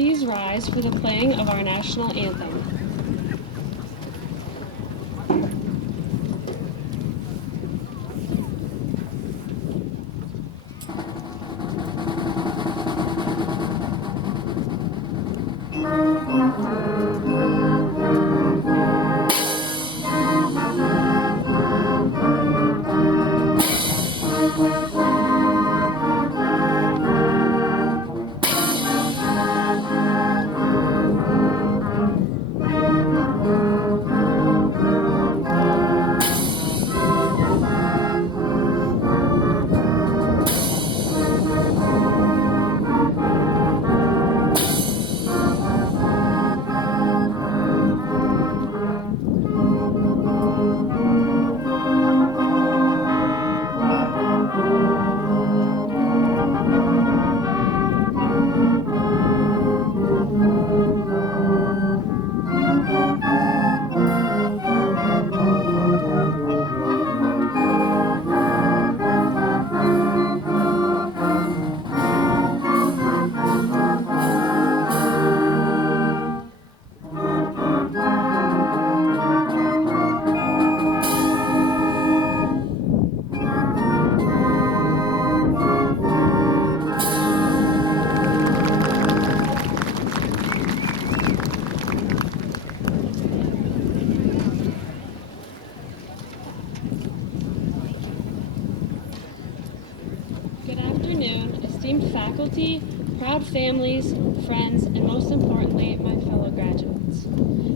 Please rise for the playing of our national anthem. Esteemed faculty, proud families, friends, and most importantly, my fellow graduates.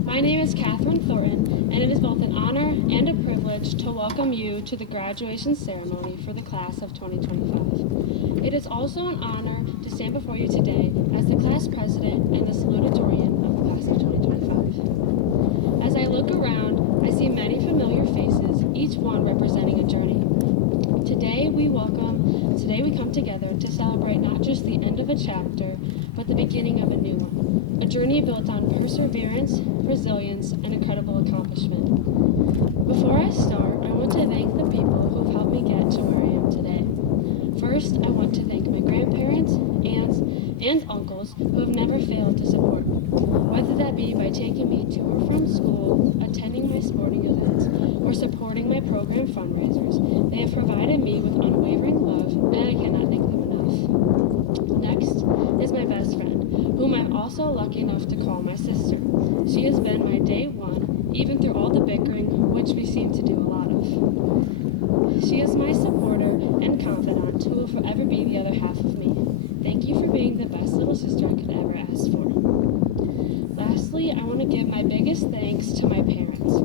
My name is Catherine Thornton, and it is both an honor and a privilege to welcome you to the graduation ceremony for the class of 2025. It is also an honor to stand before you today as the class president and the salutatorian of the class of 2025. As I look around, I see many familiar faces, each one representing a journey. Today we come together to celebrate not just the end of a chapter, but the beginning of a new one. A journey built on perseverance, resilience, and incredible accomplishment. Before I start, I want to thank the people who've helped me get to where I am today. First, I want to thank my grandparents, aunts, and uncles who have never failed to support me. Whether that be by taking me to or from school, attending my sporting events, or supporting my program fundraisers, they have provided me with unwavering love, and I cannot thank them enough. Next is my best friend, whom I'm also lucky enough to call my sister. She has been my day one, even through all the bickering, which we seem to do a lot of. She is my supporter and confidant who will forever be the other half of me. Thank you for being the best little sister I could ever ask for. Lastly, I want to give my biggest thanks to my parents.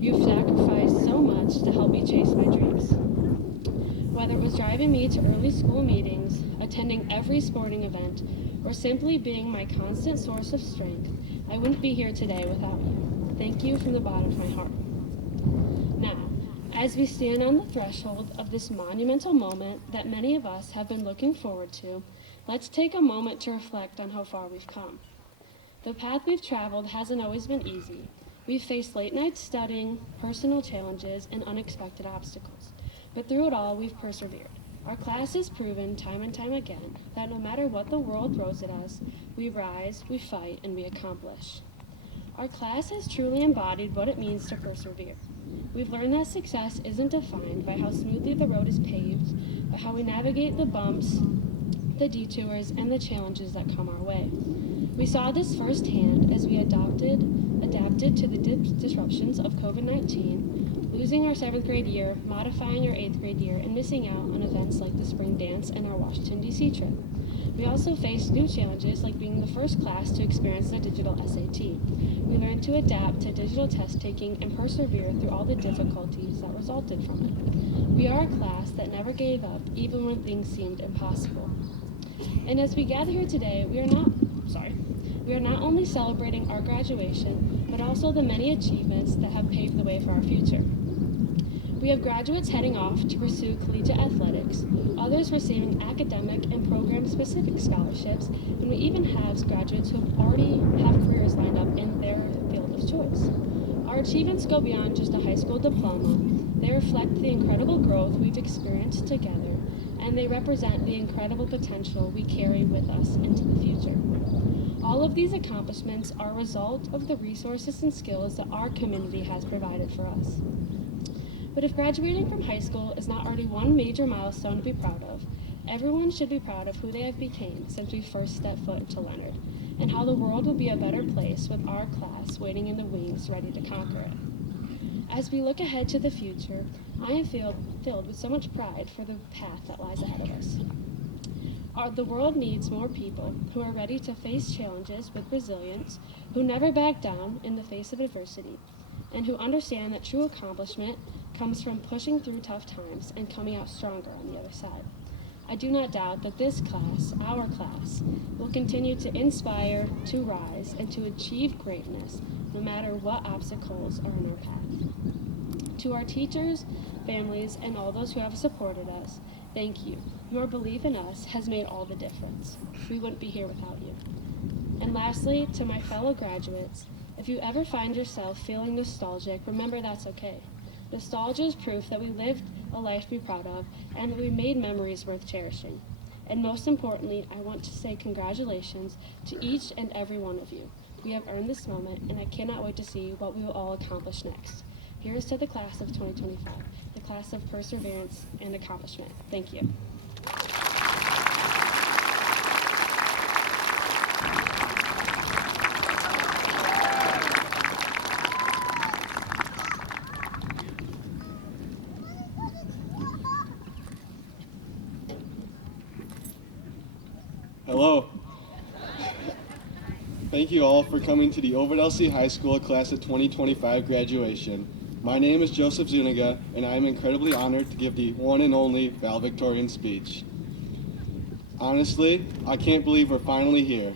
You've sacrificed so much to help me chase my dreams. Whether it was driving me to early school meetings, attending every sporting event, or simply being my constant source of strength, I wouldn't be here today without you. Thank you from the bottom of my heart. Now, as we stand on the threshold of this monumental moment that many of us have been looking forward to, let's take a moment to reflect on how far we've come. The path we've traveled hasn't always been easy. We've faced late nights studying, personal challenges, and unexpected obstacles. But through it all, we've persevered. Our class has proven time and time again that no matter what the world throws at us, we rise, we fight, and we accomplish. Our class has truly embodied what it means to persevere. We've learned that success isn't defined by how smoothly the road is paved, but how we navigate the bumps, the detours, and the challenges that come our way. We saw this firsthand as we adapted to the disruptions of COVID-19, losing our 7th grade year, modifying our 8th grade year, and missing out on events like the spring dance and our Washington, D.C. trip. We also faced new challenges like being the first class to experience the digital SAT. We learned to adapt to digital test taking and persevere through all the difficulties that resulted from it. We are a class that never gave up even when things seemed impossible. And as we gather here today, we are not only celebrating our graduation, but also the many achievements that have paved the way for our future. We have graduates heading off to pursue collegiate athletics, others receiving academic and program-specific scholarships, and we even have graduates who already have careers lined up in their field of choice. Our achievements go beyond just a high school diploma. They reflect the incredible growth we've experienced together and they represent the incredible potential we carry with us into the future. All of these accomplishments are a result of the resources and skills that our community has provided for us. But if graduating from high school is not already one major milestone to be proud of, everyone should be proud of who they have become since we first stepped foot into Leonard, and how the world will be a better place with our class waiting in the wings ready to conquer it. As we look ahead to the future, I am filled with so much pride for the path that lies ahead of us. The world needs more people who are ready to face challenges with resilience, who never back down in the face of adversity, and who understand that true accomplishment comes from pushing through tough times and coming out stronger on the other side. I do not doubt that this class, our class, will continue to inspire, to rise, and to achieve greatness no matter what obstacles are in our path. To our teachers, families, and all those who have supported us, thank you. Your belief in us has made all the difference. We wouldn't be here without you. And lastly, to my fellow graduates, if you ever find yourself feeling nostalgic, remember that's okay. Nostalgia is proof that we lived a life to be proud of and that we made memories worth cherishing. And most importantly, I want to say congratulations to each and every one of you. We have earned this moment, and I cannot wait to see what we will all accomplish next. Here's to the class of 2025, the class of perseverance and accomplishment. Thank you. Hello. Thank you all for coming to the Ovid-Elsie High School Class of 2025 graduation. My name is Joseph Zuniga, and I am incredibly honored to give the one and only valedictorian speech. Honestly, I can't believe we're finally here,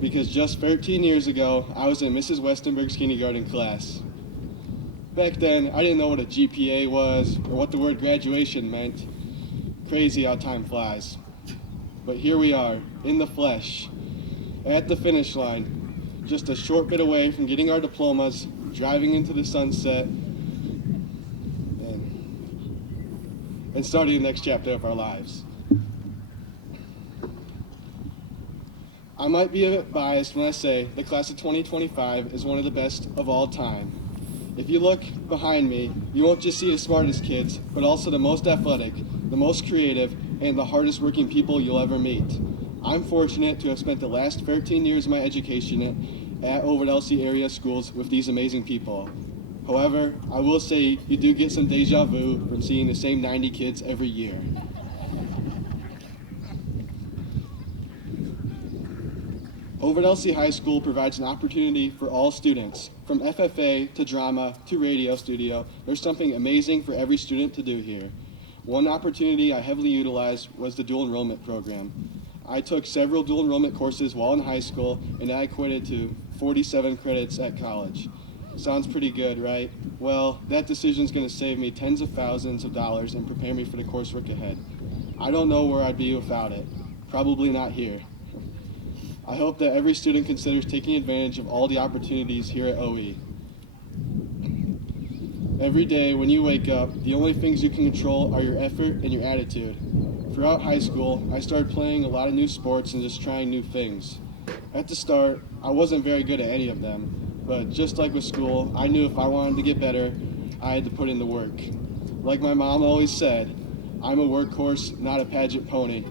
because just 13 years ago, I was in Mrs. Westenberg's kindergarten class. Back then, I didn't know what a GPA was or what the word graduation meant. Crazy how time flies. But here we are, in the flesh, at the finish line, just a short bit away from getting our diplomas, driving into the sunset, and starting the next chapter of our lives. I might be a bit biased when I say the class of 2025 is one of the best of all time. If you look behind me, you won't just see the smartest kids, but also the most athletic, the most creative, and the hardest working people you'll ever meet. I'm fortunate to have spent the last 13 years of my education at Ovid-Elsie area schools with these amazing people. However, I will say you do get some deja vu from seeing the same 90 kids every year. Ovid-Elsie High School provides an opportunity for all students. From FFA to drama to radio studio, there's something amazing for every student to do here. One opportunity I heavily utilized was the dual enrollment program. I took several dual enrollment courses while in high school, and I equated to 47 credits at college. Sounds pretty good, right? Well, that decision's going to save me tens of thousands of dollars and prepare me for the coursework ahead. I don't know where I'd be without it. Probably not here. I hope that every student considers taking advantage of all the opportunities here at OE. Every day when you wake up, the only things you can control are your effort and your attitude. Throughout high school, I started playing a lot of new sports and just trying new things. At the start, I wasn't very good at any of them, but just like with school, I knew if I wanted to get better, I had to put in the work. Like my mom always said, I'm a workhorse, not a pageant pony.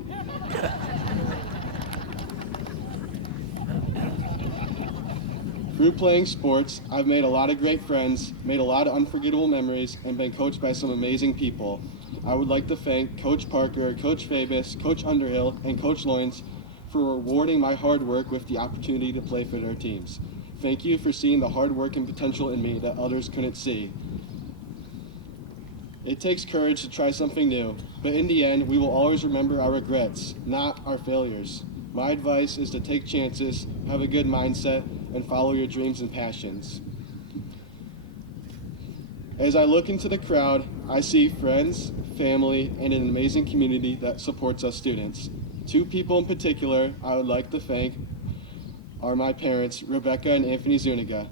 Through playing sports, I've made a lot of great friends, made a lot of unforgettable memories, and been coached by some amazing people. I would like to thank Coach Parker, Coach Fabus, Coach Underhill, and Coach Loyns for rewarding my hard work with the opportunity to play for their teams. Thank you for seeing the hard work and potential in me that others couldn't see. It takes courage to try something new, but in the end, we will always remember our regrets, not our failures. My advice is to take chances, have a good mindset, and follow your dreams and passions. As I look into the crowd, I see friends, family, and an amazing community that supports us students. Two people in particular I would like to thank are my parents, Rebecca and Anthony Zuniga.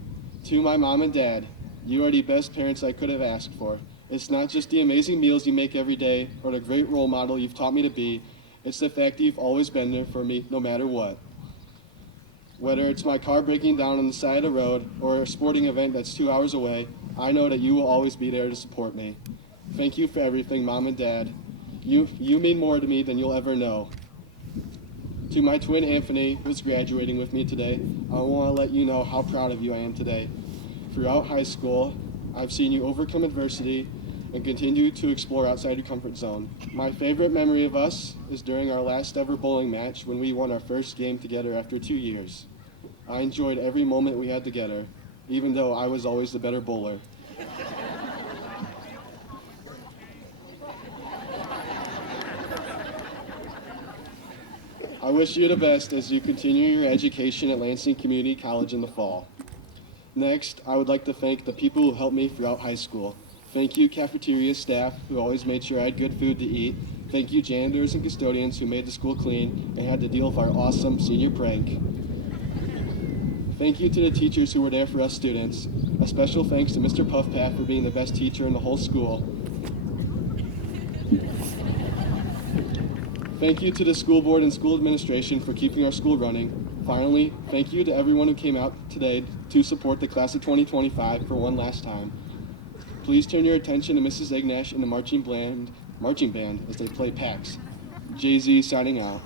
To my mom and dad, you are the best parents I could have asked for. It's not just the amazing meals you make every day or the great role model you've taught me to be. It's the fact that you've always been there for me no matter what. Whether it's my car breaking down on the side of the road or a sporting event that's 2 hours away, I know that you will always be there to support me. Thank you for everything, Mom and Dad. You mean more to me than you'll ever know. To my twin Anthony, who's graduating with me today, I want to let you know how proud of you I am today. Throughout high school, I've seen you overcome adversity and continue to explore outside your comfort zone. My favorite memory of us is during our last ever bowling match when we won our first game together after 2 years. I enjoyed every moment we had together, even though I was always the better bowler. I wish you the best as you continue your education at Lansing Community College in the fall. Next, I would like to thank the people who helped me throughout high school. Thank you, cafeteria staff, who always made sure I had good food to eat. Thank you, janitors and custodians who made the school clean and had to deal with our awesome senior prank. Thank you to the teachers who were there for us students. A special thanks to Mr. Puffpath for being the best teacher in the whole school. Thank you to the school board and school administration for keeping our school running. Finally, thank you to everyone who came out today to support the class of 2025 for one last time. Please turn your attention to Mrs. Ignash and the marching band as they play PAX. Jay-Z signing out.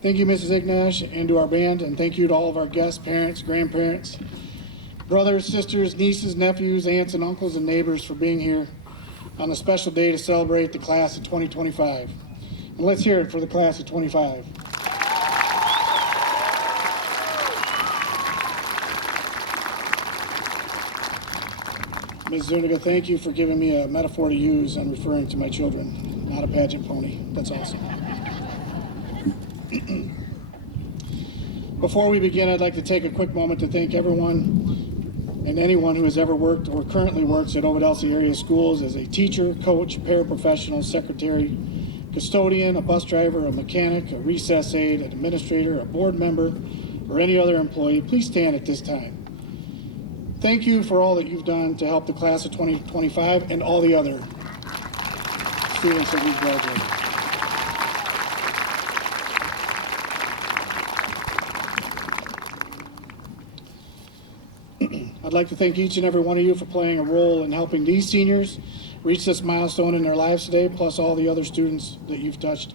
Thank you, Mrs. Ignash, and to our band, and thank you to all of our guests, parents, grandparents, brothers, sisters, nieces, nephews, aunts, and uncles, and neighbors for being here on a special day to celebrate the class of 2025. And let's hear it for the class of 25. Ms. Zuniga, thank you for giving me a metaphor to use and referring to my children, not a pageant pony. That's awesome. Before we begin, I'd like to take a quick moment to thank everyone and anyone who has ever worked or currently works at Ovid-Elsie area schools as a teacher, coach, paraprofessional, secretary, custodian, a bus driver, a mechanic, a recess aide, an administrator, a board member, or any other employee. Please stand at this time. Thank you for all that you've done to help the class of 2025 and all the other students that we've graduated. I'd like to thank each and every one of you for playing a role in helping these seniors reach this milestone in their lives today, plus all the other students that you've touched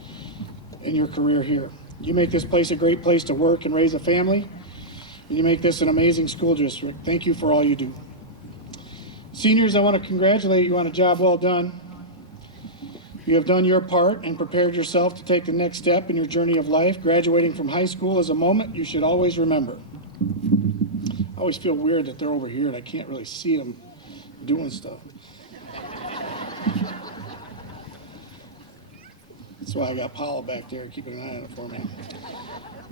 in your career here. You make this place a great place to work and raise a family, and you make this an amazing school district. Thank you for all you do. Seniors, I want to congratulate you on a job well done. You have done your part and prepared yourself to take the next step in your journey of life. Graduating from high school is a moment you should always remember. I always feel weird that they're over here and I can't really see them doing stuff. That's why I got Paul back there keeping an eye on it for me.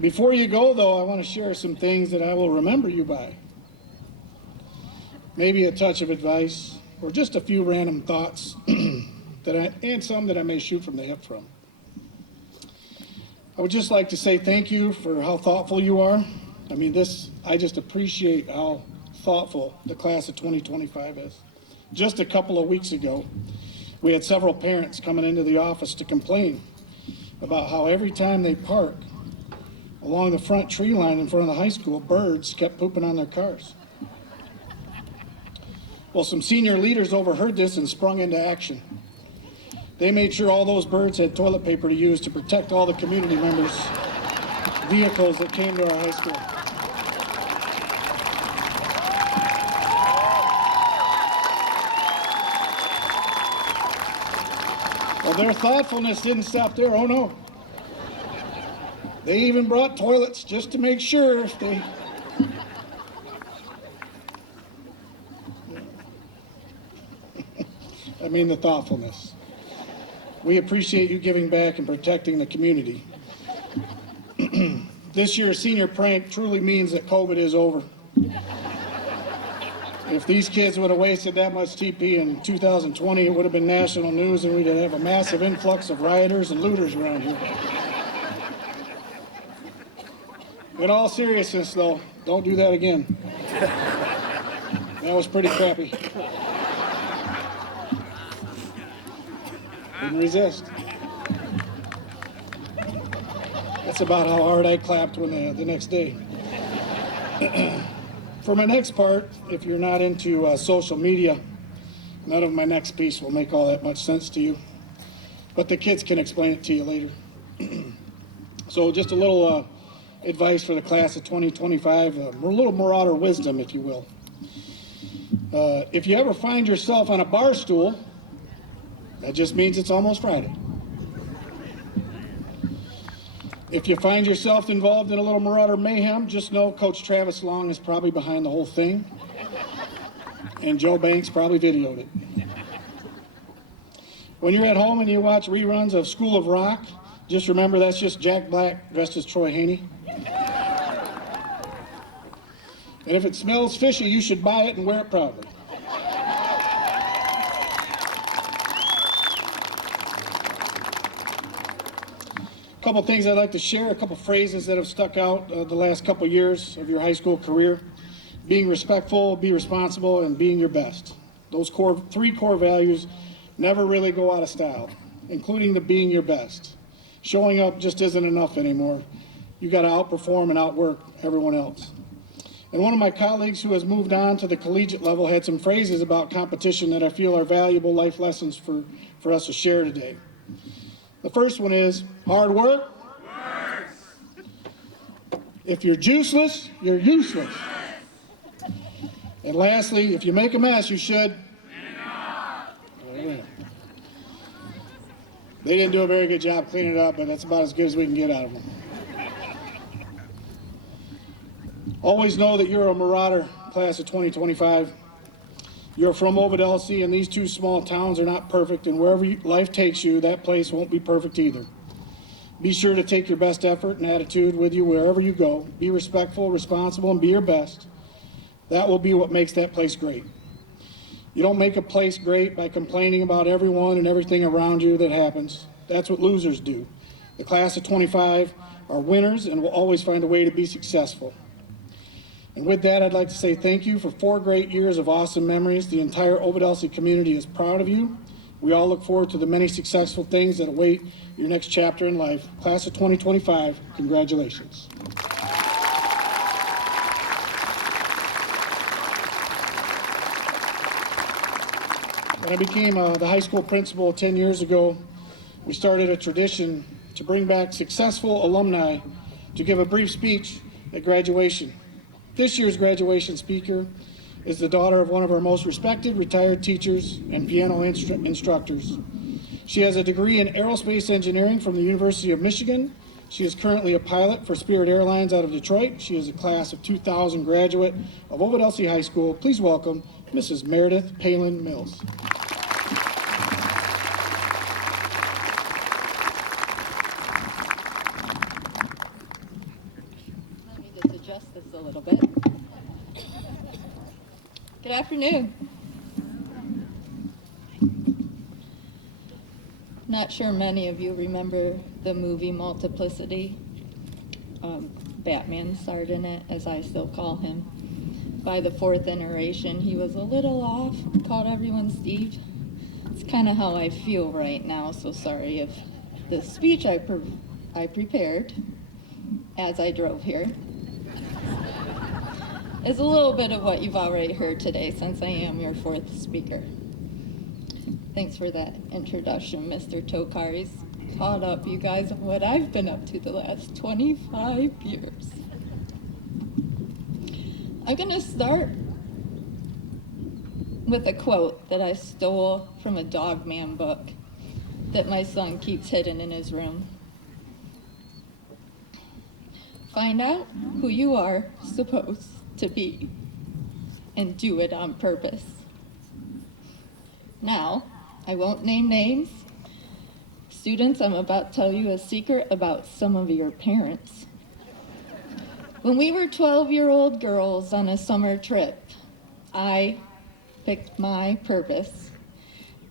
Before you go, though, I want to share some things that I will remember you by. Maybe a touch of advice or just a few random thoughts and some that I may shoot from the hip from. I would just like to say thank you for how thoughtful you are. I mean, I just appreciate how thoughtful the class of 2025 is. Just a couple of weeks ago, we had several parents coming into the office to complain about how every time they park along the front tree line in front of the high school, birds kept pooping on their cars. Well, some senior leaders overheard this and sprung into action. They made sure all those birds had toilet paper to use to protect all the community members' vehicles that came to our high school. Well, their thoughtfulness didn't stop there. Oh, no. They even brought toilets just to make sure if they... I mean, the thoughtfulness. We appreciate you giving back and protecting the community. This year's senior prank truly means that COVID is over. If these kids would have wasted that much TP in 2020, it would have been national news and we'd have a massive influx of rioters and looters around here. In all seriousness, though, don't do that again. That was pretty crappy. Couldn't resist. That's about how hard I clapped when the next day. For my next part, if you're not into social media, none of my next piece will make all that much sense to you, but the kids can explain it to you later. So just a little advice for the class of 2025, a little marauder wisdom, if you will. If you ever find yourself on a bar stool, that just means it's almost Friday. If you find yourself involved in a little marauder mayhem, just know Coach Travis Long is probably behind the whole thing, and Joe Banks probably videoed it. When you're at home and you watch reruns of School of Rock, just remember that's just Jack Black dressed as Troy Haney. And if it smells fishy, you should buy it and wear it proudly. A couple things I'd like to share, a couple phrases that have stuck out the last couple years of your high school career. Being respectful, be responsible, and being your best. Those three core values never really go out of style, including the being your best. Showing up just isn't enough anymore. You got to outperform and outwork everyone else. And one of my colleagues who has moved on to the collegiate level had some phrases about competition that I feel are valuable life lessons for us to share today. The first one is hard work If you're juiceless, you're useless. And lastly, if you make a mess, you should. They didn't do a very good job cleaning it up, but that's about as good as we can get out of them. Always know that you're a Marauder class of 2025. You're from Ovid-Elsie, and these two small towns are not perfect, and wherever life takes you, that place won't be perfect either. Be sure to take your best effort and attitude with you wherever you go. Be respectful, responsible, and be your best. That will be what makes that place great. You don't make a place great by complaining about everyone and everything around you that happens. That's what losers do. The class of 25 are winners and will always find a way to be successful. And with that, I'd like to say thank you for 4 great years of awesome memories. The entire Ovid-Elsie community is proud of you. We all look forward to the many successful things that await your next chapter in life. Class of 2025, congratulations. When I became the high school principal 10 years ago, we started a tradition to bring back successful alumni to give a brief speech at graduation. This year's graduation speaker is the daughter of one of our most respected retired teachers and piano instructors. She has a degree in aerospace engineering from the University of Michigan. She is currently a pilot for Spirit Airlines out of Detroit. She is a class of 2000 graduate of Ovid-Elsie High School. Please welcome Mrs. Meredith Palin Mills. This a little bit. Good afternoon. Not sure many of you remember the movie Multiplicity. Batman starred in it, as I still call him. By the 4th iteration, he was a little off, called everyone Steve. It's kind of how I feel right now, so sorry if the speech I prepared as I drove here is a little bit of what you've already heard today, since I am your 4th speaker. Thanks for that introduction, Mr. Tokari's caught up you guys on what I've been up to the last 25 years. I'm gonna start with a quote that I stole from a Dog Man book that my son keeps hidden in his room. Find out who you are supposed to be and do it on purpose. Now, I won't name names. Students, I'm about to tell you a secret about some of your parents. When we were 12-year-old girls on a summer trip, I picked my purpose,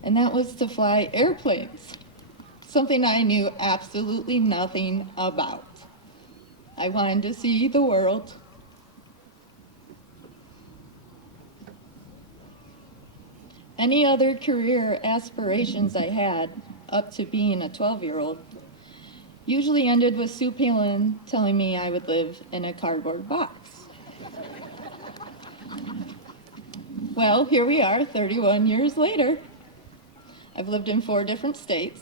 and that was to fly airplanes, something I knew absolutely nothing about. I wanted to see the world. Any other career aspirations I had up to being a 12-year-old usually ended with Sue Palin telling me I would live in a cardboard box. Well, here we are 31 years later. I've lived in 4 different states,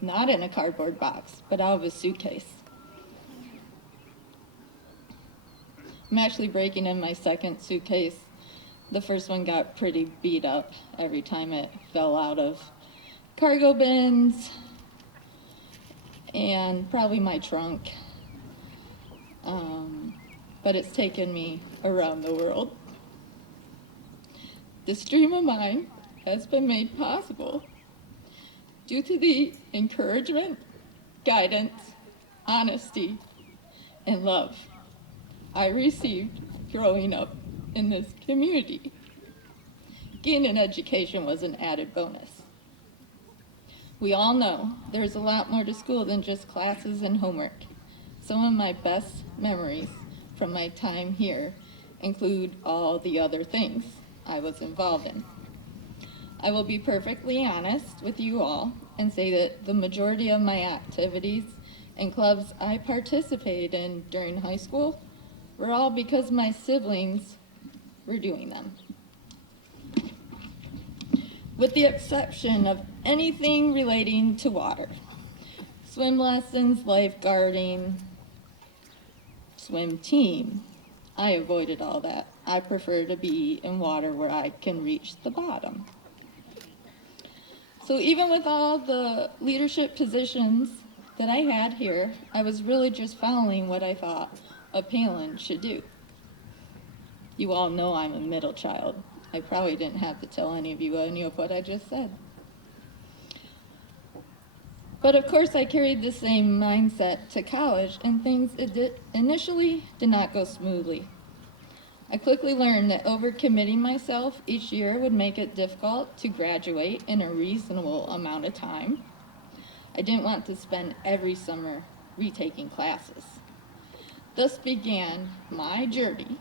not in a cardboard box, but out of a suitcase. I'm actually breaking in my 2nd suitcase. The first one got pretty beat up every time it fell out of cargo bins and probably my trunk. But it's taken me around the world. This dream of mine has been made possible due to the encouragement, guidance, honesty, and love I received growing up in this community. Getting an education was an added bonus. We all know there's a lot more to school than just classes and homework. Some of my best memories from my time here include all the other things I was involved in. I will be perfectly honest with you all and say that the majority of my activities and clubs I participated in during high school were all because my siblings were doing them. With the exception of anything relating to water. Swim lessons, lifeguarding, swim team. I avoided all that. I prefer to be in water where I can reach the bottom. So even with all the leadership positions that I had here, I was really just following what I thought a Palin should do. You all know I'm a middle child. I probably didn't have to tell any of you any of what I just said. But of course, I carried the same mindset to college, and things initially did not go smoothly. I quickly learned that overcommitting myself each year would make it difficult to graduate in a reasonable amount of time. I didn't want to spend every summer retaking classes. Thus began my journey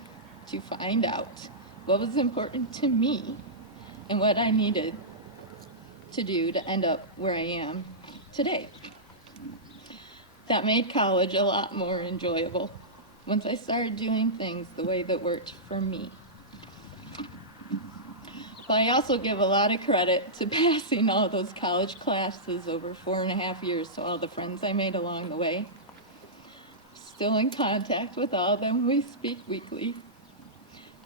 to find out what was important to me and what I needed to do to end up where I am today. That made college a lot more enjoyable once I started doing things the way that worked for me. But I also give a lot of credit to passing all those college classes over 4.5 years to all the friends I made along the way. Still in contact with all of them, we speak weekly.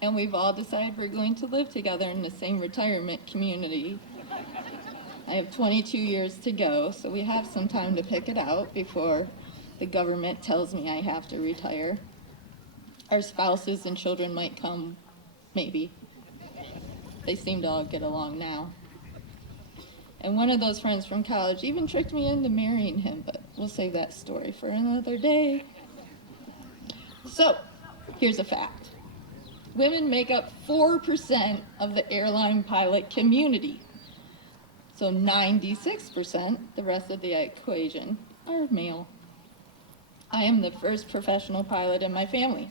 And we've all decided we're going to live together in the same retirement community. I have 22 years to go, so we have some time to pick it out before the government tells me I have to retire. Our spouses and children might come, maybe. They seem to all get along now. And one of those friends from college even tricked me into marrying him, but we'll save that story for another day. So, here's a fact. Women make up 4% of the airline pilot community. So 96%, the rest of the equation, are male. I am the first professional pilot in my family.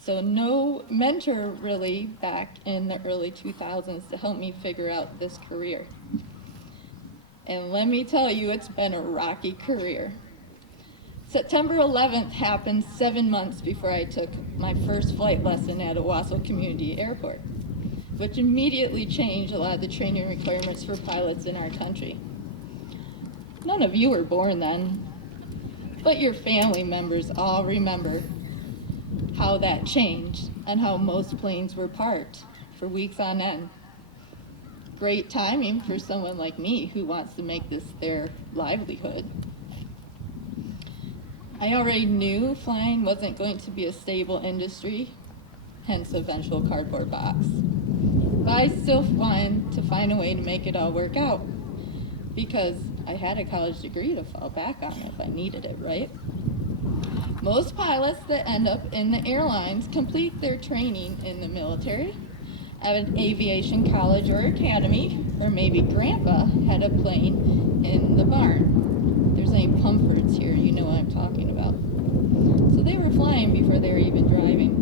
So no mentor really back in the early 2000s to help me figure out this career. And let me tell you, it's been a rocky career. September 11th happened 7 months before I took my first flight lesson at Owasso Community Airport, which immediately changed a lot of the training requirements for pilots in our country. None of you were born then, but your family members all remember how that changed and how most planes were parked for weeks on end. Great timing for someone like me who wants to make this their livelihood. I already knew flying wasn't going to be a stable industry, hence eventual cardboard box. But I still wanted to find a way to make it all work out because I had a college degree to fall back on if I needed it, right? Most pilots that end up in the airlines complete their training in the military, at an aviation college or academy, or maybe grandpa had a plane in the barn. If there's any Pumfords here, you know what I'm talking about. So they were flying before they were even driving.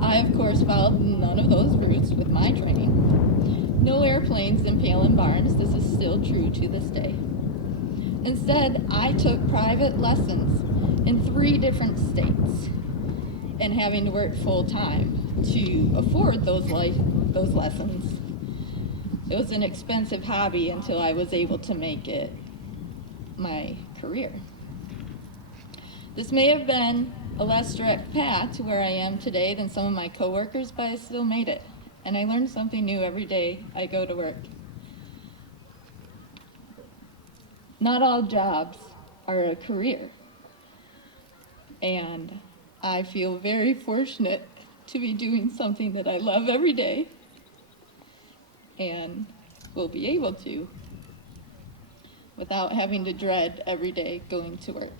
I, of course, followed none of those routes with my training. No airplanes in Palin barns. This is still true to this day. Instead, I took private lessons in 3 different states and having to work full time to afford those lessons. It was an expensive hobby until I was able to make it my career. This may have been a less direct path to where I am today than some of my coworkers, but I still made it. And I learn something new every day I go to work. Not all jobs are a career. And I feel very fortunate to be doing something that I love every day and will be able to without having to dread every day going to work.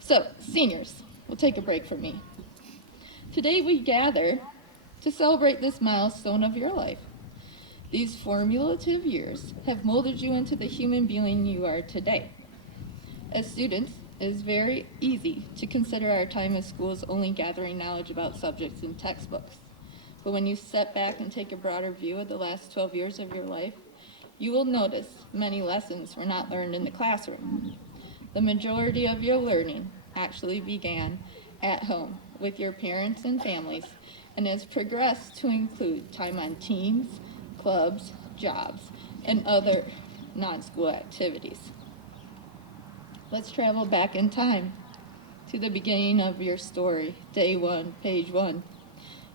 So, seniors, we'll take a break from me. Today we gather to celebrate this milestone of your life. These formative years have molded you into the human being you are today. As students, it is very easy to consider our time at school as only gathering knowledge about subjects in textbooks. But when you step back and take a broader view of the last 12 years of your life, you will notice many lessons were not learned in the classroom. The majority of your learning actually began at home with your parents and families and has progressed to include time on teams, clubs, jobs, and other non-school activities. Let's travel back in time to the beginning of your story, day 1, page 1.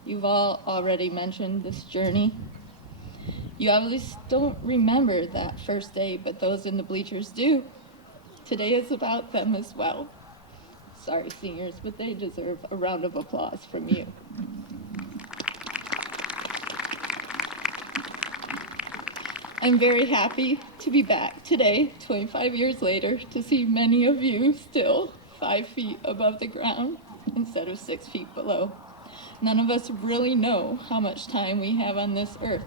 You've all already mentioned this journey. You obviously don't remember that first day, but those in the bleachers do. Today is about them as well. Sorry, seniors, but they deserve a round of applause from you. I'm very happy to be back today, 25 years later, to see many of you still 5 feet above the ground instead of 6 feet below. None of us really know how much time we have on this earth,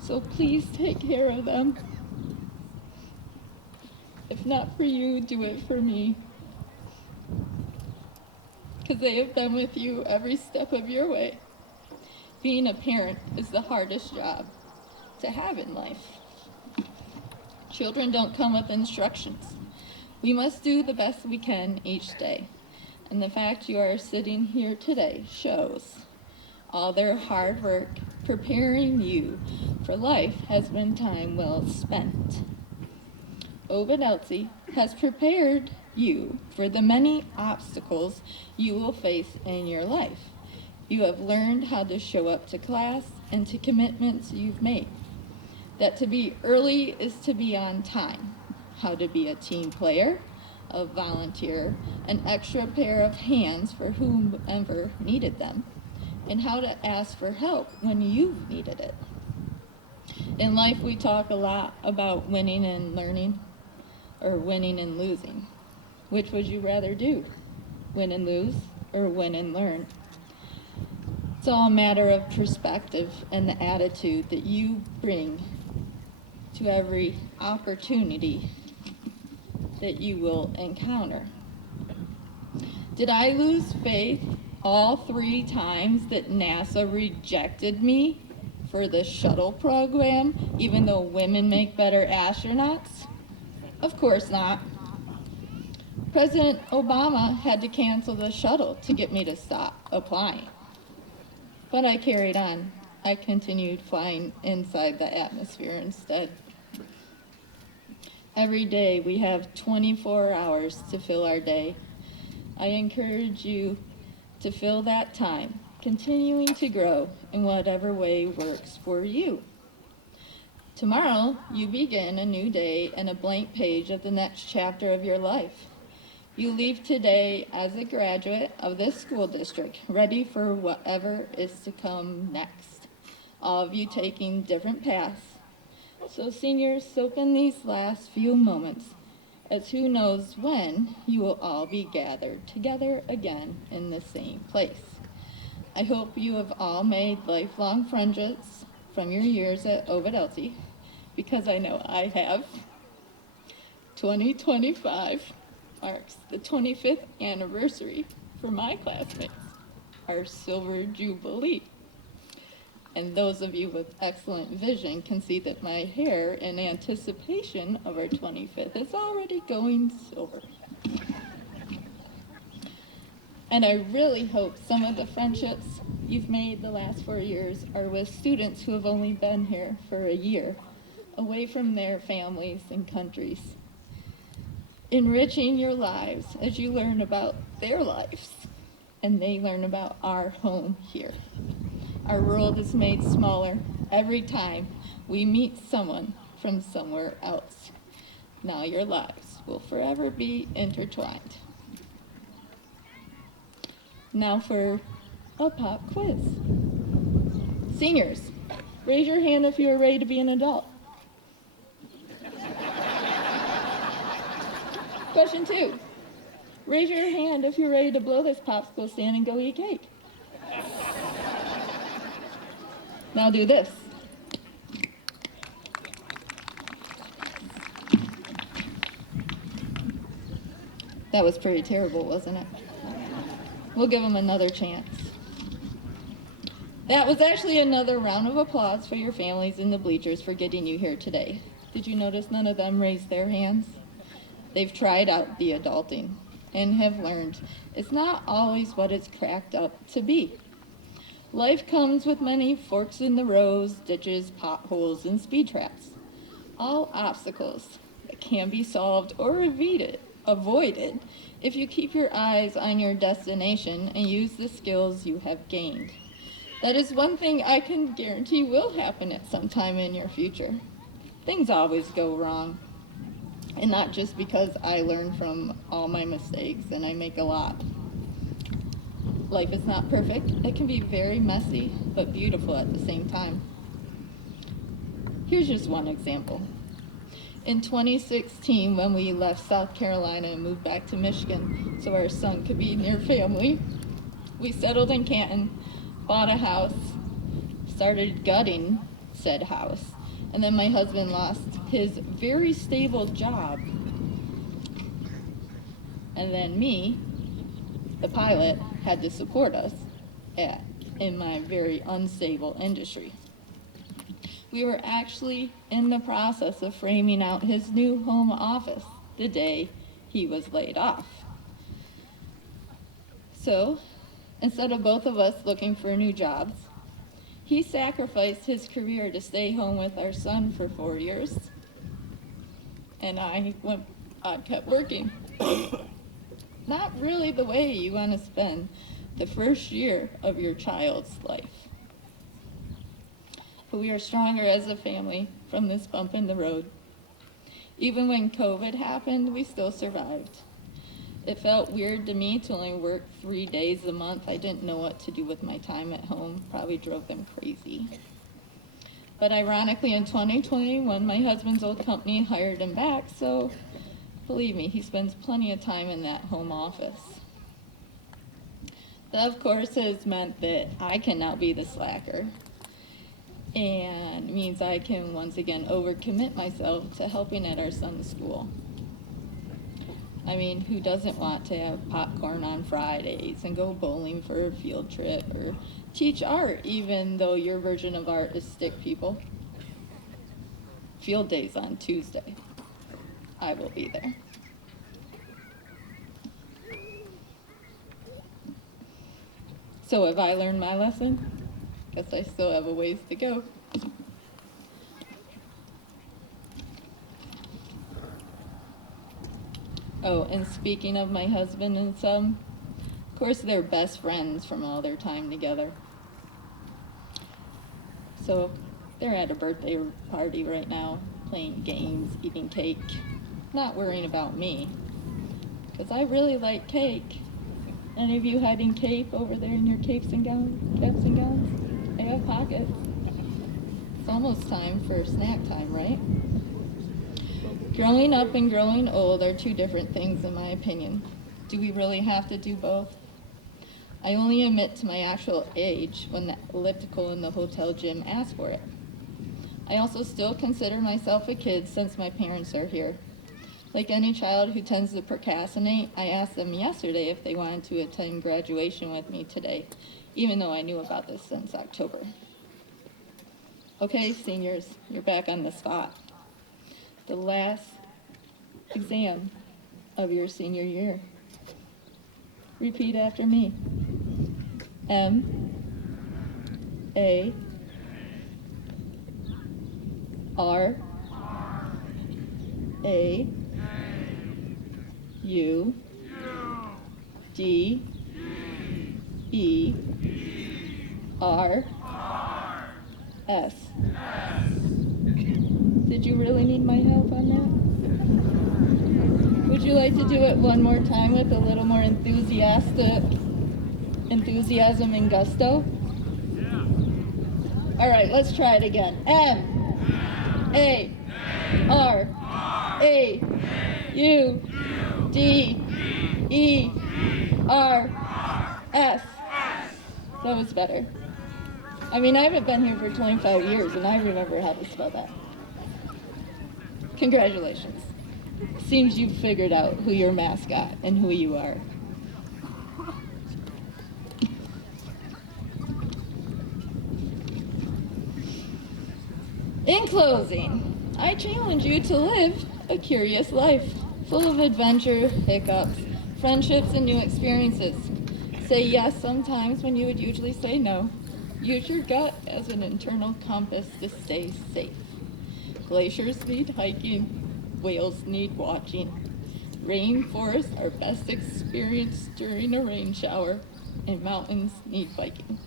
so please take care of them. If not for you, do it for me. Because they have been with you every step of your way. Being a parent is the hardest job to have in life. Children don't come with instructions. We must do the best we can each day. And the fact you are sitting here today shows all their hard work preparing you for life has been time well spent. Ovid-Elsie has prepared you for the many obstacles you will face in your life. You have learned how to show up to class and to commitments you've made. That to be early is to be on time. How to be a team player, a volunteer, an extra pair of hands for whomever needed them, and how to ask for help when you've needed it. In life, we talk a lot about winning and learning, or winning and losing. Which would you rather do? Win and lose, or win and learn? It's all a matter of perspective and the attitude that you bring to every opportunity that you will encounter. Did I lose faith all 3 times that NASA rejected me for the shuttle program, even though women make better astronauts? Of course not. President Obama had to cancel the shuttle to get me to stop applying. But I carried on. I continued flying inside the atmosphere instead. Every day we have 24 hours to fill our day. I encourage you to fill that time, continuing to grow in whatever way works for you. Tomorrow, you begin a new day and a blank page of the next chapter of your life. You leave today as a graduate of this school district, ready for whatever is to come next. All of you taking different paths. So seniors, soak in these last few moments, as who knows when you will all be gathered together again in the same place. I hope you have all made lifelong friendships from your years at Ovid-Elsie, because I know I have. 2025 marks the 25th anniversary for my classmates, our silver jubilee. And those of you with excellent vision can see that my hair in anticipation of our 25th is already going silver. And I really hope some of the friendships you've made the last 4 years are with students who have only been here for a year, away from their families and countries, enriching your lives as you learn about their lives and they learn about our home here. Our world is made smaller every time we meet someone from somewhere else. Now your lives will forever be intertwined. Now for a pop quiz. Seniors, raise your hand if you are ready to be an adult. Question 2. Raise your hand if you're ready to blow this popsicle stand and go eat cake. Now do this. That was pretty terrible, wasn't it? We'll give them another chance. That was actually another round of applause for your families in the bleachers for getting you here today. Did you notice none of them raised their hands? They've tried out the adulting and have learned it's not always what it's cracked up to be. Life comes with many forks in the roads, ditches, potholes, and speed traps. All obstacles that can be solved or avoided if you keep your eyes on your destination and use the skills you have gained. That is one thing I can guarantee will happen at some time in your future. Things always go wrong. And not just because I learn from all my mistakes, and I make a lot. Life is not perfect. It can be very messy, but beautiful at the same time. Here's just one example. In 2016, when we left South Carolina and moved back to Michigan so our son could be near family, we settled in Canton, bought a house, started gutting said house, and then my husband lost his very stable job. And then me, the pilot, had to support us in my very unstable industry. We were actually in the process of framing out his new home office the day he was laid off. So, instead of both of us looking for new jobs, he sacrificed his career to stay home with our son for 4 years, and I kept working. Not really the way you want to spend the first year of your child's life. But we are stronger as a family from this bump in the road. Even when COVID happened, we still survived. It felt weird to me to only work 3 days a month. I didn't know what to do with my time at home. Probably drove them crazy. But ironically, in 2021, my husband's old company hired him back, so believe me, he spends plenty of time in that home office. That, of course, has meant that I can now be the slacker, and means I can once again overcommit myself to helping at our son's school. I mean, who doesn't want to have popcorn on Fridays and go bowling for a field trip or teach art, even though your version of art is stick people? Field days on Tuesday. I will be there. So have I learned my lesson? Guess I still have a ways to go. Oh, and speaking of my husband and son, of course they're best friends from all their time together. So they're at a birthday party right now, playing games, eating cake, not worrying about me, because I really like cake. Any of you hiding cape over there in your caps and gowns? I have pockets. It's almost time for snack time, right? Growing up and growing old are two different things in my opinion. Do we really have to do both? I only admit to my actual age when the elliptical in the hotel gym asks for it. I also still consider myself a kid since my parents are here. Like any child who tends to procrastinate, I asked them yesterday if they wanted to attend graduation with me today, even though I knew about this since October. Okay, seniors, you're back on the spot. The last exam of your senior year. Repeat after me. M-A-R-A-U-D-E-R-S. Did you really need my help on that? Would you like to do it one more time with a little more enthusiasm and gusto? All right, let's try it again. M-A-R-A-U-D-E-R-S. That was better. I mean, I haven't been here for 25 years, and I remember how to spell that. Congratulations. Seems you've figured out who your mascot and who you are. In closing, I challenge you to live a curious life, full of adventure, hiccups, friendships, and new experiences. Say yes sometimes when you would usually say no. Use your gut as an internal compass to stay safe. Glaciers need hiking, whales need watching. Rainforests are best experienced during a rain shower, and mountains need biking.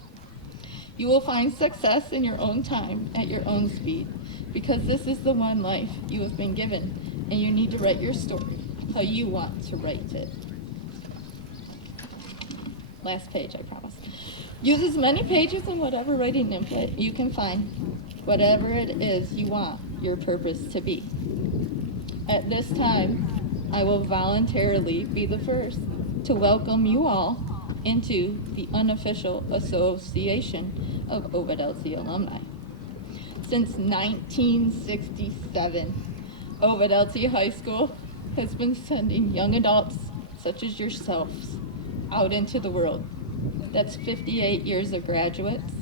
You will find success in your own time, at your own speed, because this is the one life you have been given, and you need to write your story how you want to write it. Last page, I promise. Use as many pages in whatever writing input you can find, whatever it is you want your purpose to be. At this time, I will voluntarily be the first to welcome you all into the unofficial association of Ovid-Elsie alumni. Since 1967, Ovid-Elsie High School has been sending young adults such as yourselves out into the world. That's 58 years of graduates.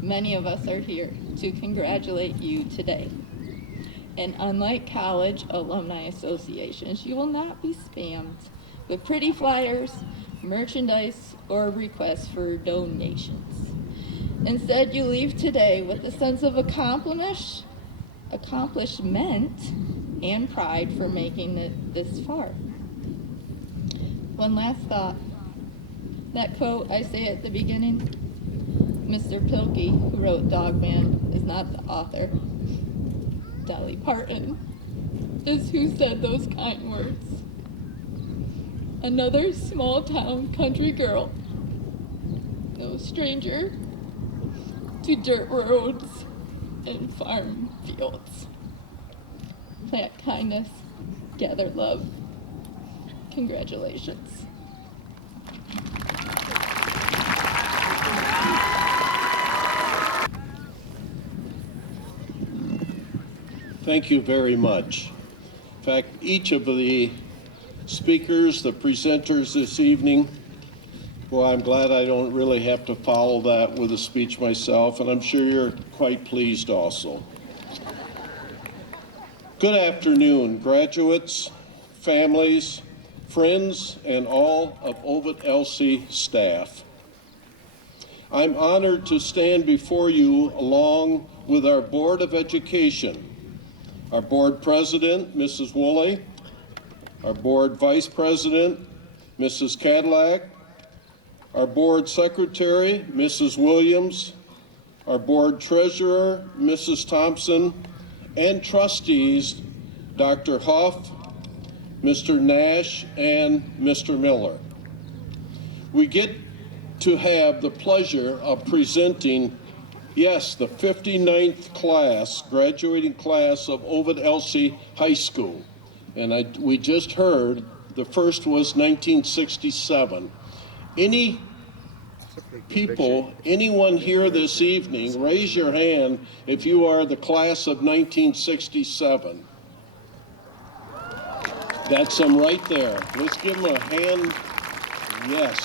Many of us are here to congratulate you today. And unlike college alumni associations, you will not be spammed with pretty flyers, merchandise, or requests for donations. Instead, you leave today with a sense of accomplishment and pride for making it this far. One last thought. That quote I say at the beginning, Mr. Pilkey, who wrote Dogman, is not the author. Dolly Parton is who said those kind words. Another small town country girl, no stranger to dirt roads and farm fields. Plant kindness, gather love. Congratulations. Thank you very much. In fact, each of the speakers, the presenters this evening, well, I'm glad I don't really have to follow that with a speech myself, and I'm sure you're quite pleased also. Good afternoon, graduates, families, friends, and all of Ovid-Elsie staff. I'm honored to stand before you along with our Board of Education, our Board President, Mrs. Woolley, our Board Vice President, Mrs. Cadillac, our Board Secretary, Mrs. Williams, our Board Treasurer, Mrs. Thompson, and trustees, Dr. Huff, Mr. Nash, and Mr. Miller. We get to have the pleasure of presenting, yes, the 59th class, graduating class of Ovid-Elsie High School. And we just heard the first was 1967. Any people, anyone here this evening, raise your hand if you are the class of 1967. That's them right there. Let's give them a hand. Yes.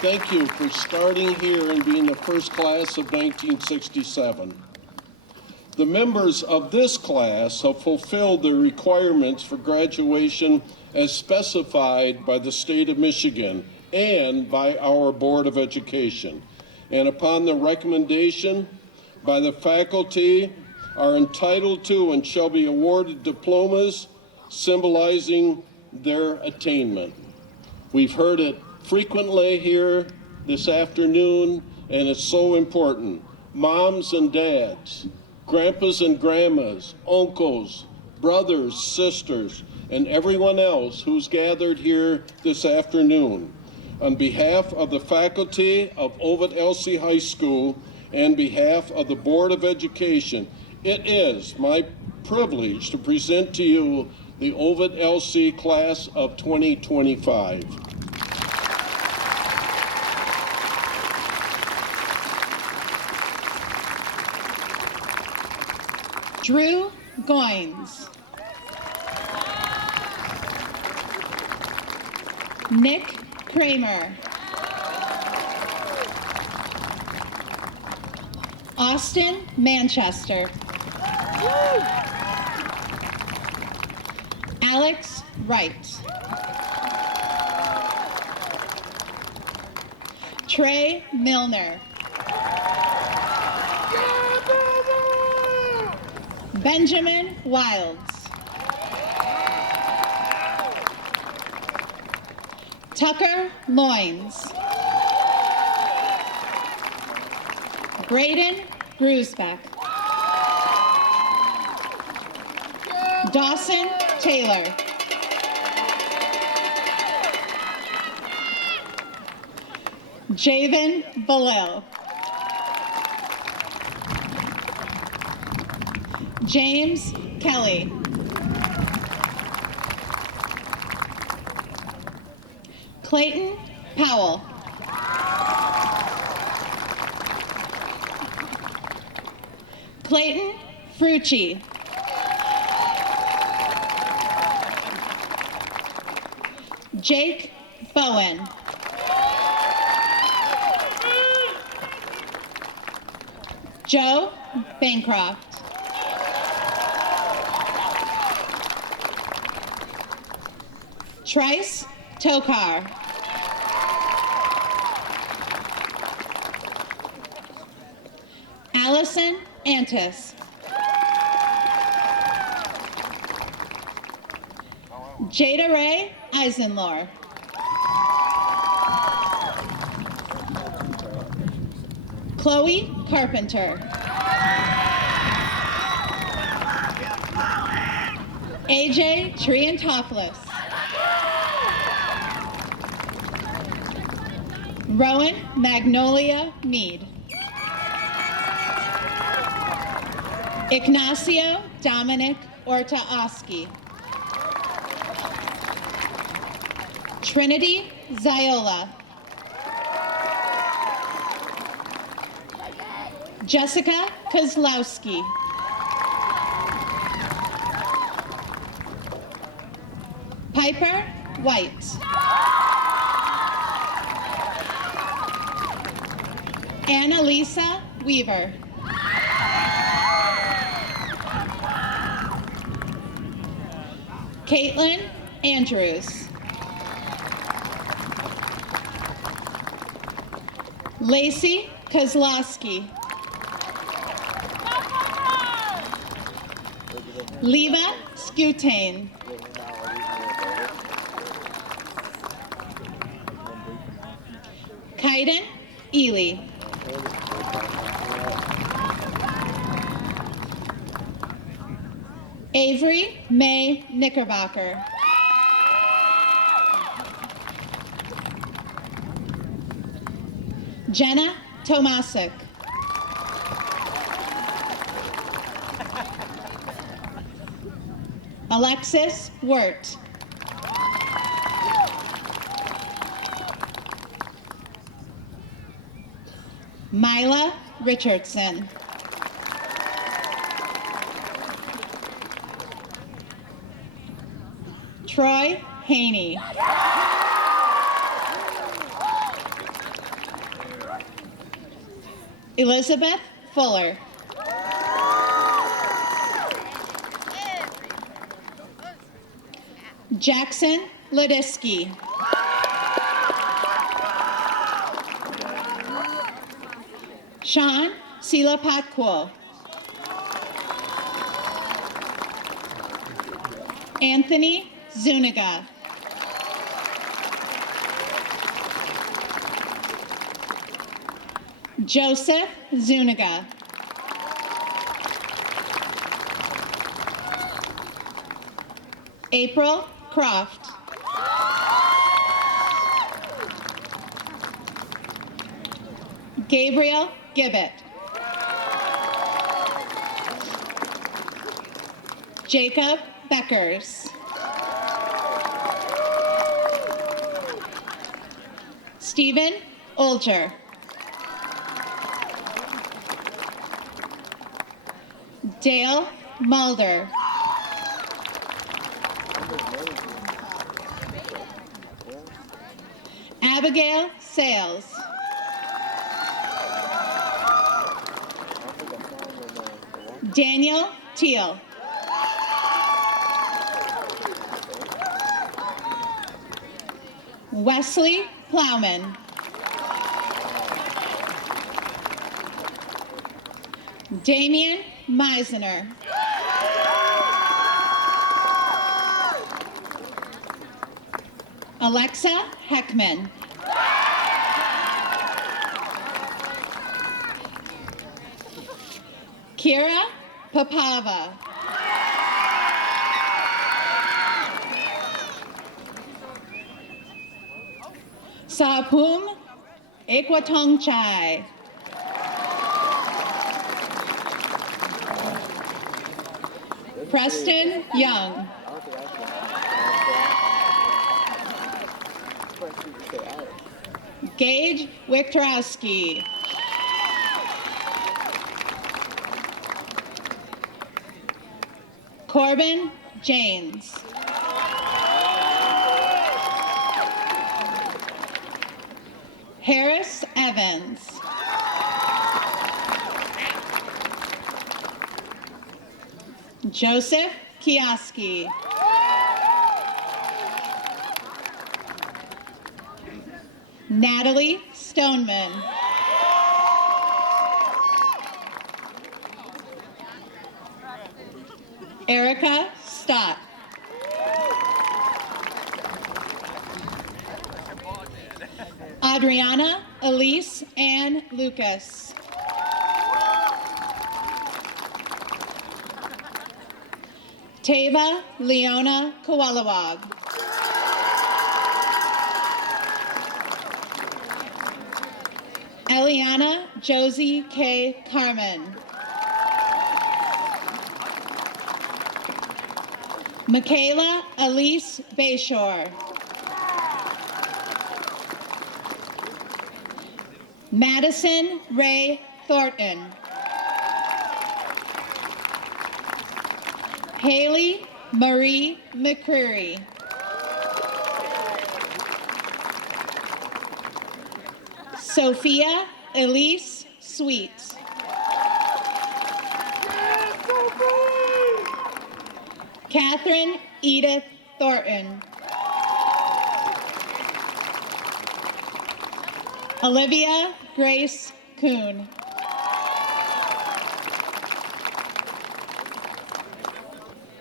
Thank you for starting here and being the first class of 1967. The members of this class have fulfilled the requirements for graduation as specified by the state of Michigan and by our Board of Education, and upon the recommendation by the faculty are entitled to and shall be awarded diplomas symbolizing their attainment. We've heard it frequently here this afternoon, and it's so important. Moms and dads, grandpas and grandmas, uncles, brothers, sisters, and everyone else who's gathered here this afternoon. On behalf of the faculty of Ovid-Elsie High School and behalf of the Board of Education, it is my privilege to present to you the Ovid-Elsie class of 2025. Drew Goins. Nick Kramer. Austin Manchester. Alex Wright. Trey Milner. Benjamin Wilds. Tucker Loins. Braden Grusbeck. Dawson Taylor. Javen Belil. James Kelly. Clayton Powell. Clayton Frucci. Jake Bowen. Joe Bancroft. Trice Tokar. Allison Antis. Jada Ray Eisenlore. Chloe Carpenter. AJ Triantopoulos. Rowan Magnolia Mead. Ignacio Dominic Ortaoski. Trinity Ziola. Jessica Kozlowski. Piper White. Annalisa Weaver. Caitlin Andrews. Lacey Kozlowski. Leva Scutane. Kaiden Ely. Avery May Knickerbocker. Jenna Tomasic. Alexis Wirt. Mila Richardson. Troy Haney. Elizabeth Fuller. Jackson Ladisky. Sean Silapatquo. Anthony Zuniga. Joseph Zuniga. April Croft. Gabriel Gibbett. Jacob Beckers. Stephen Olger. Dale Mulder. Abigail Sales. Daniel Teal. Wesley Plowman. Damian Meisner. Alexa Heckman. Kira Papava. Saapum Ekwatongchai. Preston Young. Gage Wiktorowski. Corbin Janes. Harris Evans. Joseph Kioski. Natalie Stoneman. Erica Stott. Adriana Elise Ann Lucas. Tava Leona Kowalawag. Eliana Josie K. Carmen. Michaela Elise Bayshore. Madison Ray Thornton. Haley Marie McCreary. Sophia Elise Sweet. Catherine Edith Thornton. Olivia Grace Kuhn.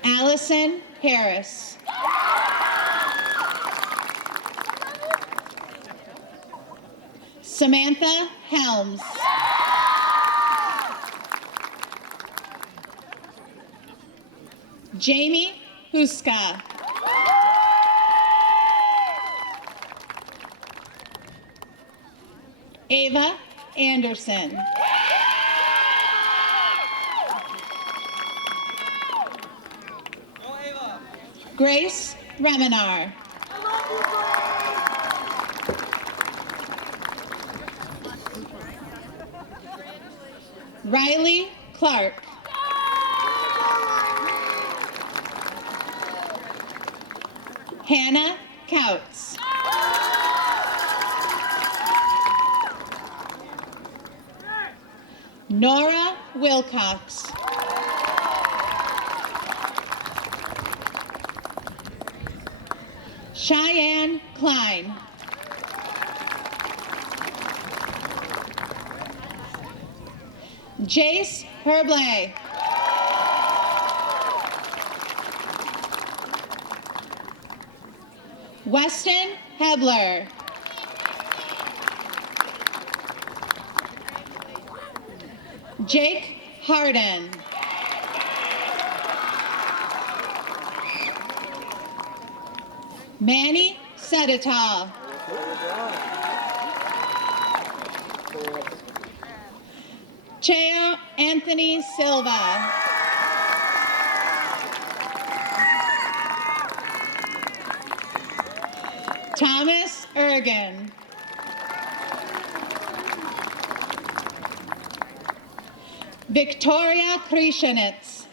Allison Harris. Samantha Helms. Jamie Huska. Ava Anderson. Grace Reminar. Riley Clark. Hannah Couts. Nora Wilcox. Cheyenne Klein. Jace Herblay. Weston Hebler. Jake Harden. Manny Sedital. Cheo Anthony Silva. Thomas Ergen. Victoria Krishanitz.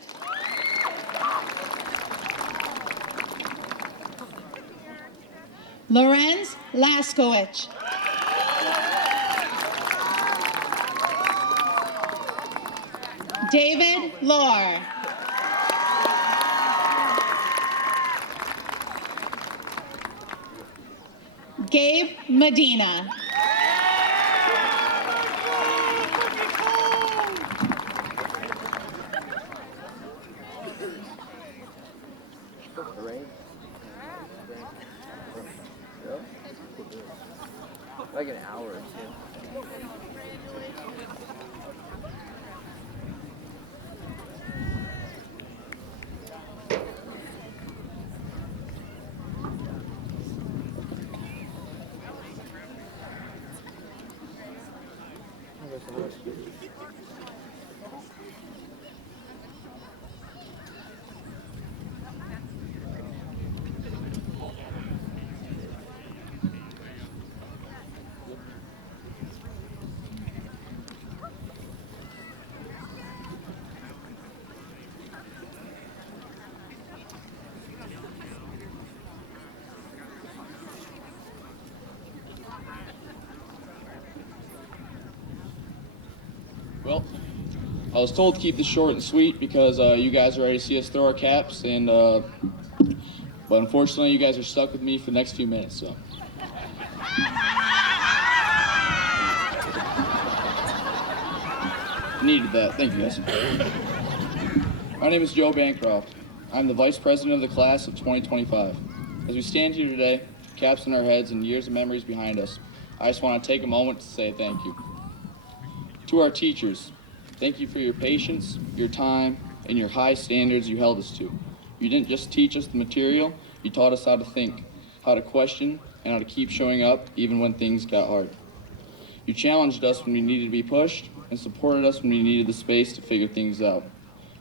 Lorenz Laskowicz. David Lohr. Gabe Medina. Like an hour or two. Well, I was told to keep this short and sweet because you guys are ready to see us throw our caps, and but unfortunately, you guys are stuck with me for the next few minutes. So, needed that. Thank you, guys. My name is Joe Bancroft. I'm the vice president of the class of 2025. As we stand here today, caps in our heads and years of memories behind us, I just want to take a moment to say thank you. To our teachers, thank you for your patience, your time, and your high standards you held us to. You didn't just teach us the material, you taught us how to think, how to question, and how to keep showing up even when things got hard. You challenged us when we needed to be pushed and supported us when we needed the space to figure things out.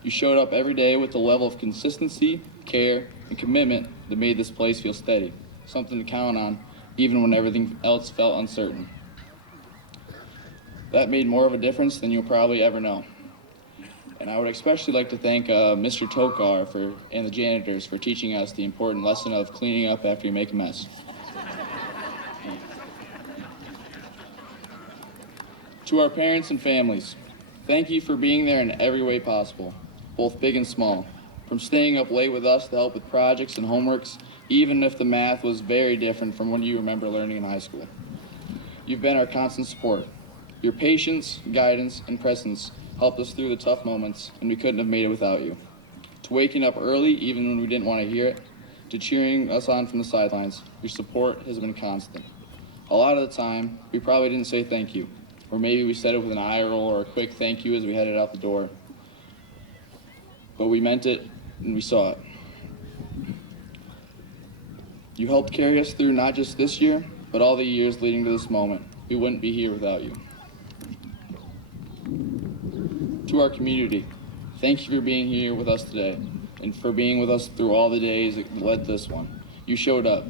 You showed up every day with a level of consistency, care, and commitment that made this place feel steady, something to count on even when everything else felt uncertain. That made more of a difference than you'll probably ever know. And I would especially like to thank Mr. Tokar and the janitors for teaching us the important lesson of cleaning up after you make a mess. To our parents and families, thank you for being there in every way possible, both big and small, from staying up late with us to help with projects and homeworks, even if the math was very different from what you remember learning in high school. You've been our constant support. Your patience, guidance, and presence helped us through the tough moments, and we couldn't have made it without you. To waking up early, even when we didn't want to hear it, to cheering us on from the sidelines, your support has been constant. A lot of the time, we probably didn't say thank you, or maybe we said it with an eye roll or a quick thank you as we headed out the door. But we meant it, and we saw it. You helped carry us through not just this year, but all the years leading to this moment. We wouldn't be here without you. To our community, thank you for being here with us today and for being with us through all the days that led this one. You showed up,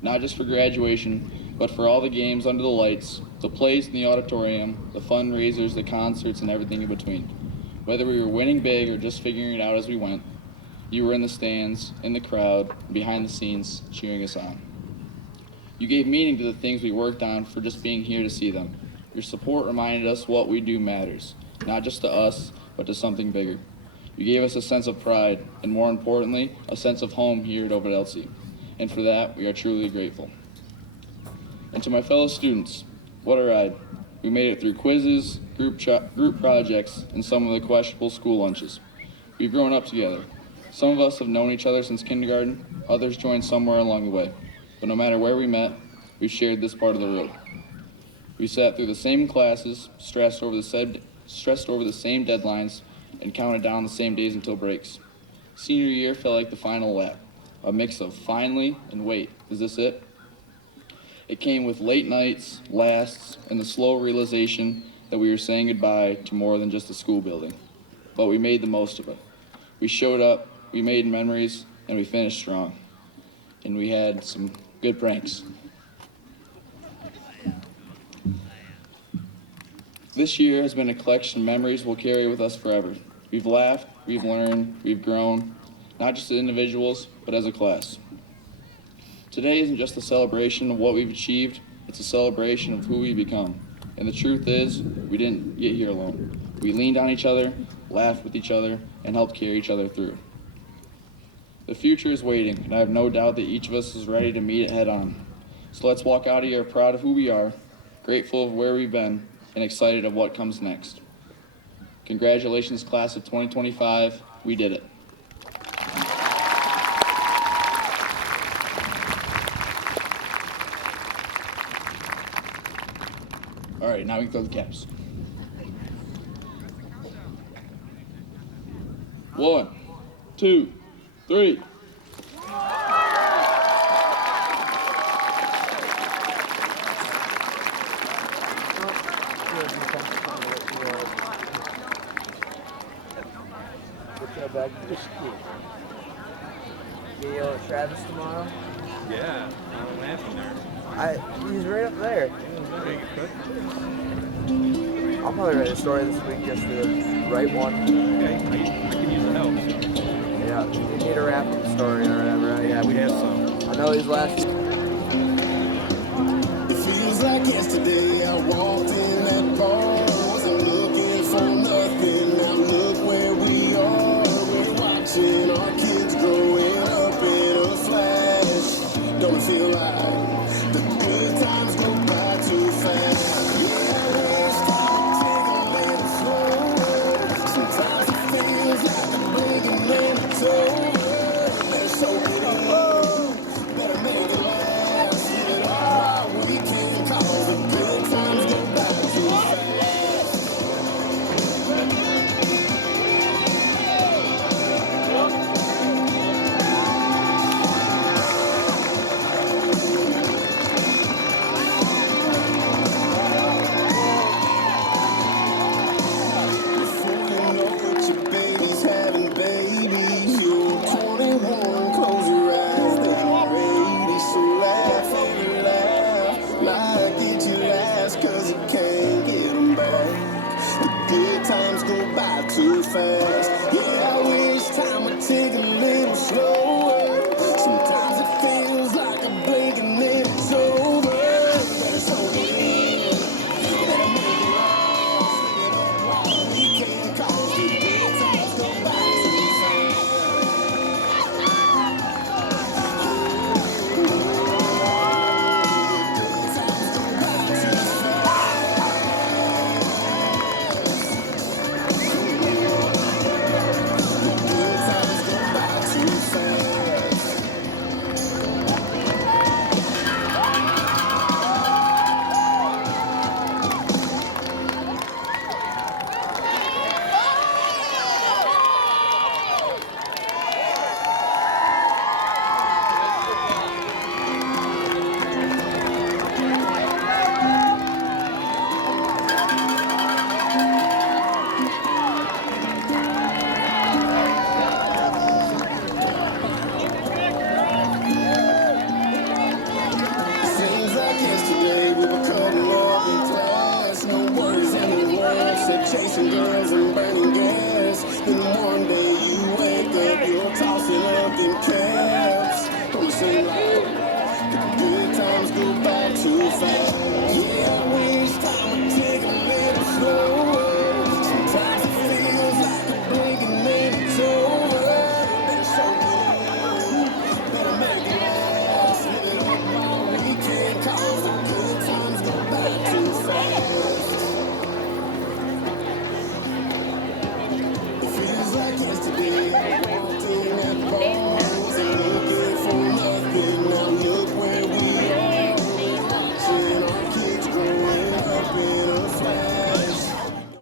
not just for graduation, but for all the games under the lights, the plays in the auditorium, the fundraisers, the concerts, and everything in between. Whether we were winning big or just figuring it out as we went, you were in the stands, in the crowd, behind the scenes, cheering us on. You gave meaning to the things we worked on for just being here to see them. Your support reminded us what we do matters, not just to us, but to something bigger. You gave us a sense of pride, and more importantly, a sense of home here at Ovid-Elsie. And for that, we are truly grateful. And to my fellow students, what a ride. We made it through quizzes, group projects, and some of the questionable school lunches. We've grown up together. Some of us have known each other since kindergarten, others joined somewhere along the way. But no matter where we met, we've shared this part of the road. We sat through the same classes, stressed over the same deadlines, and counted down the same days until breaks. Senior year felt like the final lap, a mix of finally and wait, is this it? It came with late nights, lasts, and the slow realization that we were saying goodbye to more than just a school building. But we made the most of it. We showed up, we made memories, and we finished strong. And we had some good pranks. This year has been a collection of memories we'll carry with us forever. We've laughed, we've learned, we've grown, not just as individuals, but as a class. Today isn't just a celebration of what we've achieved, it's a celebration of who we become. And the truth is, we didn't get here alone. We leaned on each other, laughed with each other, and helped carry each other through. The future is waiting, and I have no doubt that each of us is ready to meet it head on. So let's walk out of here proud of who we are, grateful of where we've been, and excited of what comes next. Congratulations, class of 2025. We did it. All right, now we can throw the caps. 1, 2, 3. Back to the school. You yell at Travis tomorrow? Yeah, I'm laughing there. He's right up there. I'll probably write a story this week just to write one. Okay, I can use the help. Yeah, you need a wrap-up story or whatever. Yeah, we have some. I know he's last. It feels like yesterday I walked in that bar. Wasn't looking for nothing. Now look where we are. We're watching our kids growing up in a flash. Don't feel like